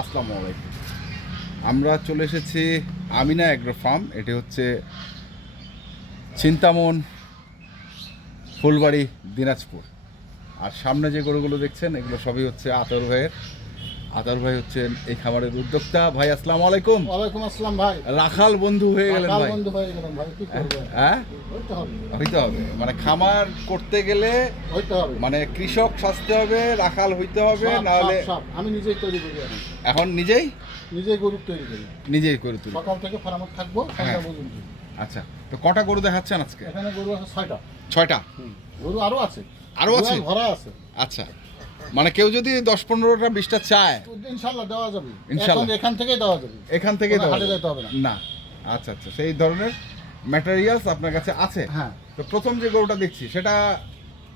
আসসালামু আলাইকুম। আমরা চলে এসেছি আমিনা এগ্রো ফার্ম। এটি হচ্ছে চিন্তামন, ফুলবাড়ি, দিনাজপুর। আর সামনে যে গরুগুলো দেখছেন এগুলো সবই হচ্ছে আতর ভাইয়ের। আতর ভাই হচ্ছেন এই খামারের উদ্যোক্তা। ভাই আসসালামু আলাইকুম। ওয়ালাইকুম আসসালাম ভাই। রাখাল বন্ধু হয়ে গেলেন ভাই। বন্ধু হয়ে গেলাম ভাই, কি করব? হ্যাঁ, হইতে হবে। হইতে হবে। মানে খামার করতে গেলে হইতে হবে। মানে কৃষক সাজতে হবে, রাখাল হইতে হবে, সব, নাহলে সব, সব। আমি নিজেই তৈরি করি এখন নিজেই গরু তৈরি করি। নিজেই করে তুলি। সকাল থেকে ফার্মে থাকবো সন্ধ্যা পর্যন্ত। আচ্ছা, তো কটা গরু দেখাচ্ছেন আজকে? এখানে গরু আছে 6টা। 6টা। গরু আরো আছে। আরো আছে? ভরা আছে। আচ্ছা, মানে কেউ যদি 10-15টা 20টা চায় ইনশাআল্লাহ দেওয়া যাবে। ইনশাআল্লাহ। এখান থেকেই দেওয়া যাবে। এখান থেকেই কোনো দেওয়া হাটে যাবে? যেতে হবে না। না। আচ্ছা আচ্ছা, সেই ধরনের ম্যাটেরিয়ালস আপনার কাছে আছে। হ্যাঁ, তো প্রথম যে গরুটা দেখছি সেটা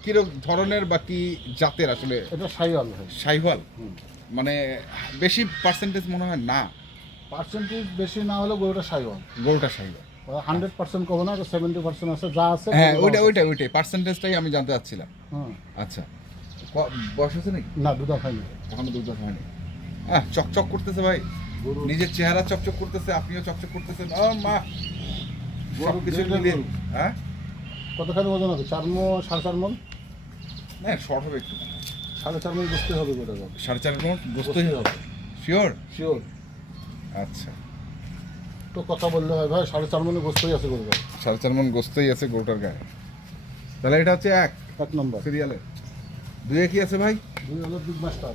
কিরকম ধরনের বা কি জাতের আসলে? এটা শাহিওয়াল ভাই। শাহিওয়াল? হুম। মানে বেশি পার্সেন্টেজ মনে হয় না। পার্সেন্টেজ বেশি না হলে গরুটা শাহিওয়াল। গরুটা শাহিওয়াল 100% কব না, 70% আছে, যা আছে। হ্যাঁ, ওইটাই পার্সেন্টেজটাই আমি জানতে চাচ্ছিলাম। হ্যাঁ। আচ্ছা, বয়স আছে নাকি? না, দুধ হয়নি। এখনো দুধ হয়নি। হ্যাঁ, চকচক করতেছে ভাই। গরু নিজের চেহারা চকচক করতেছে, আপনিও চকচক করতেছেন। ও মা, সব কিছু গরু- মিলিয়ে। হ্যাঁ, কতখানি ওজন হবে? 4 মণ, 4.5 মণ। না শর্ট হবে একটু। 4.5 মণ বসতে হবে গোটা। 4.5 মণ বসতেই হবে? শিওর? শিওর। আচ্ছা, তো কথা বললে হয় ভাই, 4.5 মণে বসতেই আছে গরুটা। 4.5 মণ গোস্তই আছে গরুটার গায়ে। তাহলে এটা হচ্ছে এক 1 নম্বর। সিরিয়ালে। দুয়ে কি আছে ভাই? 2 হলো বিগ মাস্টার।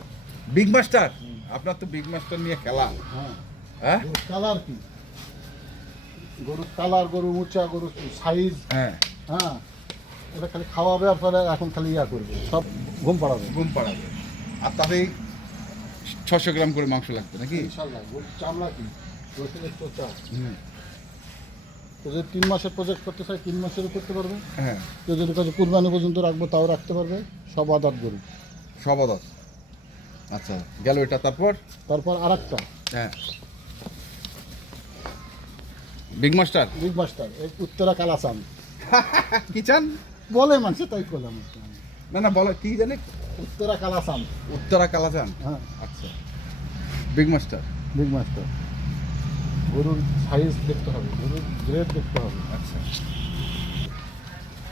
Big master? আপনার তো বিগ মাস্টার নিয়ে খেলা। হ্যাঁ। হ্যাঁ গরুর কালার কি? গরুর কালার, গরু উঁচা, গরুর সাইজ। হ্যাঁ, হ্যাঁ। এটা খালি খাওয়াবে, আপনারা এখন খালি ইয়া করবে, সব ঘুম পাড়াবে। ঘুম পাড়াবে। আর তাতেই 600 গ্রাম করে মাংস লাগবে নাকি? ইনশাল্লাহ। গরুর চামড়া কি? গোসলের চোচা। হুম। তো যদি 3 মাসের প্রজেক্ট করতে চাই 3 মাসেরও করতে পারবে। হ্যাঁ, কেউ যদি কাছে কুরবানি পর্যন্ত রাখবো তাও রাখতে পারবে। সব আদাত গরু। সব আদাত। আচ্ছা, গেল এটা। তারপর তারপর আরেকটা হ্যাঁ, বিগ মাস্টার। বিগ মাস্টার, এই উত্তরা কালাসাম কি চান? বলে মানুষে, তাই করলাম। না না, বলো কি জানে। উত্তরা কালাসাম। উত্তরা কালা চান? হ্যাঁ, আচ্ছা, বিগ মাস্টার। Big master. গরুর সাইজ দেখতে হবে, গরুর গ্রেড দেখতে হবে। আচ্ছা,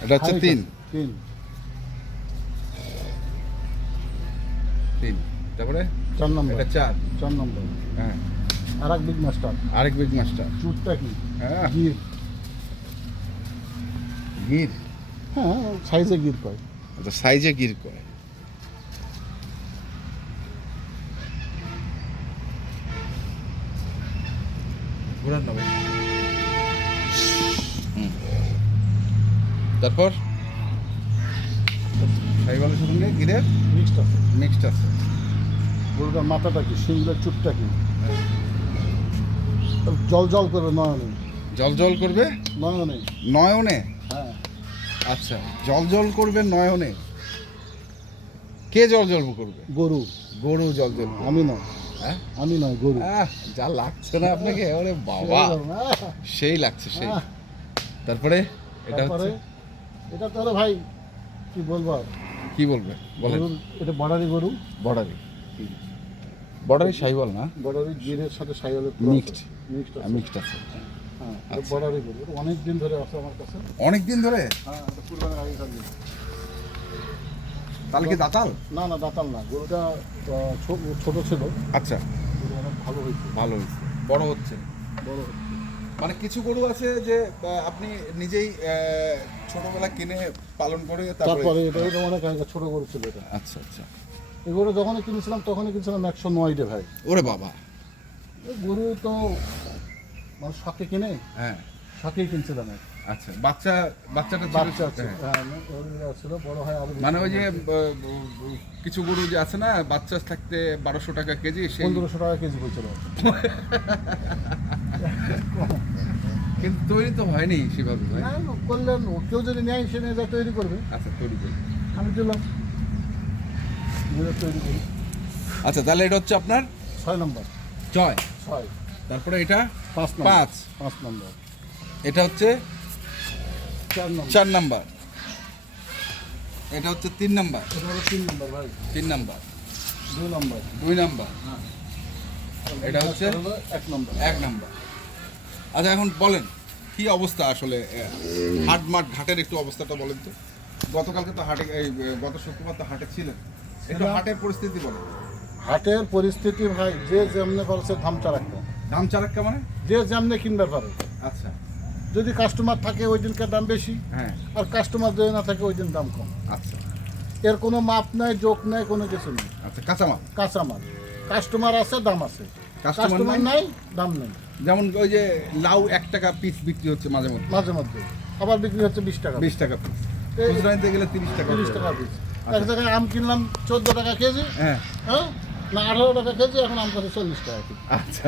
এটা হচ্ছে 3। 3। তারপরে 4 নম্বর। এটা 4। 4 নম্বর। হ্যাঁ, আর এক বিগ মাস্টার। আরেক বিগ মাস্টার। চুটটা কি? হ্যাঁ, গির। গির। হ্যাঁ, সাইজে গির কয়। আচ্ছা, সাইজে গির কয়। ঘোরান না ভাই। তারপর সাইবালের সঙ্গে গিরের মিক্সড আছে। মিক্সড আছে। গরুটার মাথাটা কি? সিংহের চুটটা কি? জল জল করবে নয়নে। জল জল করবে নয়নে। নয়নে? হ্যাঁ। আচ্ছা, জল জল করবে নয়নে। কে জল জল করবে? গরু। গরু জল জল করবে। আমি নয়। হ্যাঁ, আমি নয়, গরু। যা লাগছে না আপনাকে, ওরে বাবা, সেই লাগছে সেই। তারপরে এটা তারপরে হচ্ছে এটা তো হলো ভাই, কি বলবো আর? কি বলবে বলেন? গরুর এটা বর্ডারি গরু। বর্ডারি? বর্ডারি শাহিওয়াল না? বর্ডারি গিরের সাথে সাইওয়ালের মিক্সড। মিক্সড আছে। মিক্সড আছে। হ্যাঁ, আচ্ছা। বর্ডারি গরু। এটা অনেক দিন ধরে আছে আমার কাছে। অনেক দিন ধরে? হ্যাঁ, এটা কুরবানির আগে কাটবে। তাহলে কি দাতাল? না না, দাতাল না। গরুটা ছোট ছিল। আচ্ছা, গরু অনেক ভালো হয়েছে, ভালো হয়েছে, বড় হচ্ছে। বড় হচ্ছে। মানে কিছু গরু আছে যে আপনি নিজেই ছোটবেলা কিনে পালন করে তারপরে এটা অনেক আগে ছোট গরু ছিল এটা। আচ্ছা আচ্ছা। এই গরু যখনই কিনেছিলাম তখনই কিনেছিলাম 109 ভাই। ওরে বাবা। এই গরু তো মানুষ শখে কিনে, হ্যাঁ, শখেই কিনছিলাম। আচ্ছা, বাচ্চাটা ছিল? বাচ্চা আছে। হ্যাঁ। হ্যাঁ, ওই ছিল, বড় হয় আরো বেশি। মানে ওই যে কিছু গরু যে আছে না, বাচ্চা থাকতে 1200 টাকা কেজি, সেই 1500 টাকা কেজি হয়েছিল। কিন্তু তৈরি তো হয়নি সেভাবে ভাই। না, করলেন কেউ যদি নেয় সে নিয়ে যা তৈরি করবে। আচ্ছা, তৈরি করি। আমি দিলাম তৈরি করি। আচ্ছা, তাহলে এটা হচ্ছে আপনার 6 নম্বর। 6। 6। তারপরে এটা 5 নম্বর। 5। 5 নম্বর। এটা হচ্ছে 4 নম্বর। 4 নাম্বার। এটা হচ্ছে 3 নাম্বার। এটা হলো 3 নম্বর ভাই। 3 নাম্বার। 2 নম্বর। 2 নাম্বার। হ্যাঁ। এটা হচ্ছে এক নম্বর। 1 নাম্বার। আচ্ছা এখন বলেন কি অবস্থা আসলে হাট মাঠ ঘাটের একটু অবস্থাটা বলেন তো। গতকালকে তো হাটে গত শুক্রবার তো হাটে ছিলেন, একটু হাটের পরিস্থিতি বলেন। হাটের পরিস্থিতি ভাই, যে যেমনে পারছে দাম চারাক্কা, দাম চারাক্কা মানে? যে যেমনে কিনতে পারে। আচ্ছা যদি কাস্টমার থাকে ওই দিনকার দাম বেশি, হ্যাঁ আর কাস্টমার যদি না থাকে ওই দিন দাম কম। আচ্ছা এর কোনো মাপ নাই, যোগ নাই, কোনো কিছু নেই। আচ্ছা কাঁচামাল কাঁচামাল কাস্টমার আছে, দাম আছে। কাস্টমার কাস্টমার নাই, দাম নেই। যেমন ওই যে লাউ 1 টাকা পিস বিক্রি হচ্ছে মাঝে মধ্যে, মাঝে মধ্যে আবার বিক্রি হচ্ছে 20 টাকা। 20 টাকা পিস, এই- খুচরা নিতে গেলে 30 টাকা 30 টাকা পিস। এক জায়গায় আম কিনলাম 14 টাকা কেজি, হ্যাঁ হ্যাঁ না 18 টাকা কেজি, এখন আম কাছে 40 টাকা কেজি। আচ্ছা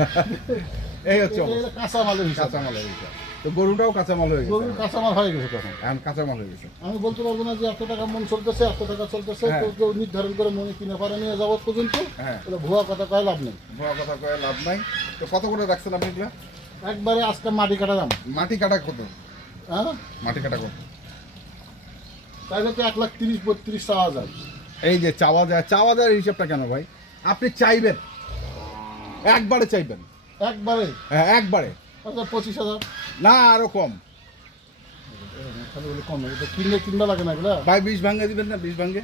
এই হচ্ছে অবস্থা। এটা কাঁচামালের হিসাব। কাঁচামালের হিসাব। তো গরুটাও কাঁচামাল হয়ে গেছে, গরুর কাঁচামাল হয়ে গেছে তখন। এখন কাঁচামাল হয়ে গেছে। আমি বলতে পারবো না যে এত টাকা মন চলতেছে, এত টাকা চলতেছে, হ্যাঁ। তো কেউ নির্ধারণ করে মনে কিনে পারে নিয়ে যাবত পর্যন্ত। হ্যাঁ এটা ভুয়া কথা কয় লাভ নেই। বড় কথা কয়ে লাভ নাই। তো কত করে রাখছেন আপনি এগুলা? একবারে আজকে মাটি কাটা দাম, মাটি কাটা কত? হ্যাঁ মাটি কাটা কত? তাইলে তো 1,30,32 চাওয়া যায়। এই যে চাওয়া যায় হিসাবটা কেন ভাই? আপনি চাইবেন, একবারে চাইবেন, একবারে হ্যাঁ একবারে, আচ্ছা 25,000। না আরো কম। তাহলে বলে কম, এটা কিনলে কিনবা লাগে না এগুলা। ভাই 20 ভাঙ্গে দিবেন না? 20 ভাঙ্গে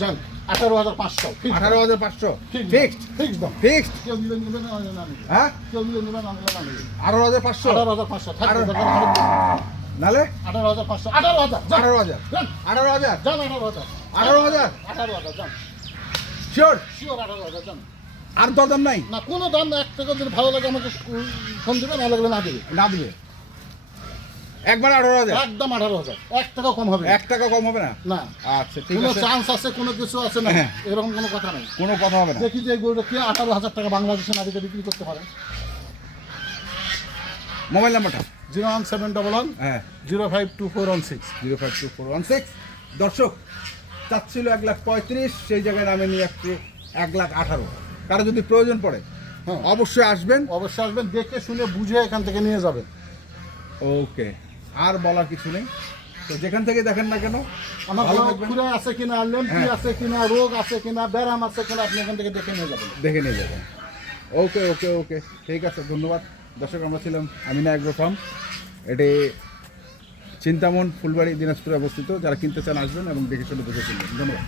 যান 18,500 fixed। 18,500 Fixed ফিক্সড fixed দাম। ফিক্সড। কেউ নিলে নিবে না, না না নিবে। হ্যাঁ কেউ নিলে নিবে না, নিলে না নিবে। 18,500 18,500 থাকবে, আঠারো- দরকার হলে নালে 18,500 18,000 যান 18,000 যান 18,000 যান 18,000 18,000 18,000 যান শিওর? শিওর 18,000 যান। আর দরদাম নাই? না কোনো দাম না, 1 টাকা যদি ভালো লাগে আমাকে ফোন দিবে, না লাগলে না দিবে। না দিবে একবার 18,000, একদম 18,000, 1 টাকা কম হবে 1 টাকা কম হবে না? না। আচ্ছা ঠিক কোনো আছে, চান্স আছে, কোনো কিছু আছে না, হ্যাঁ। এরকম কোনো কথা নাই। কোনো কথা হবে না। দেখি যে এই গরুটা কে 18,000 টাকা বাংলাদেশে নারীকে বিক্রি করতে পারে। মোবাইল নাম্বারটা? 01711 হ্যাঁ 052416। 052416। দর্শক চাচ্ছিল 1,35,000, সেই জায়গায় নামে নিয়ে আসছে 1,18,000। কারো যদি প্রয়োজন পড়ে হ্যাঁ অবশ্যই আসবেন। অবশ্যই আসবেন, দেখে শুনে বুঝে এখান থেকে নিয়ে যাবেন। ওকে, আর বলার কিছু নেই। তো যেখান থেকে দেখেন না কেন আমার ভালো কোনো থাকবেন, খুরে আছে কিনা, লেম্পি হ্যাঁ। আছে কিনা, রোগ আছে কিনা, ব্যারাম আছে কিনা, আপনি এখান থেকে দেখে নিয়ে যাবেন। দেখে নিয়ে যাবেন। ওকে ওকে ওকে ঠিক আছে, ধন্যবাদ। দর্শক আমরা ছিলাম আমিনা এগ্রো ফার্ম, এটি চিন্তামন, ফুলবাড়ি, দিনাজপুরে অবস্থিত। যারা কিনতে চান আসবেন এবং দেখে শুনে বুঝে কিনবেন। ধন্যবাদ।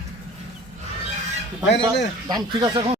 দাম ঠিক আছে এখন?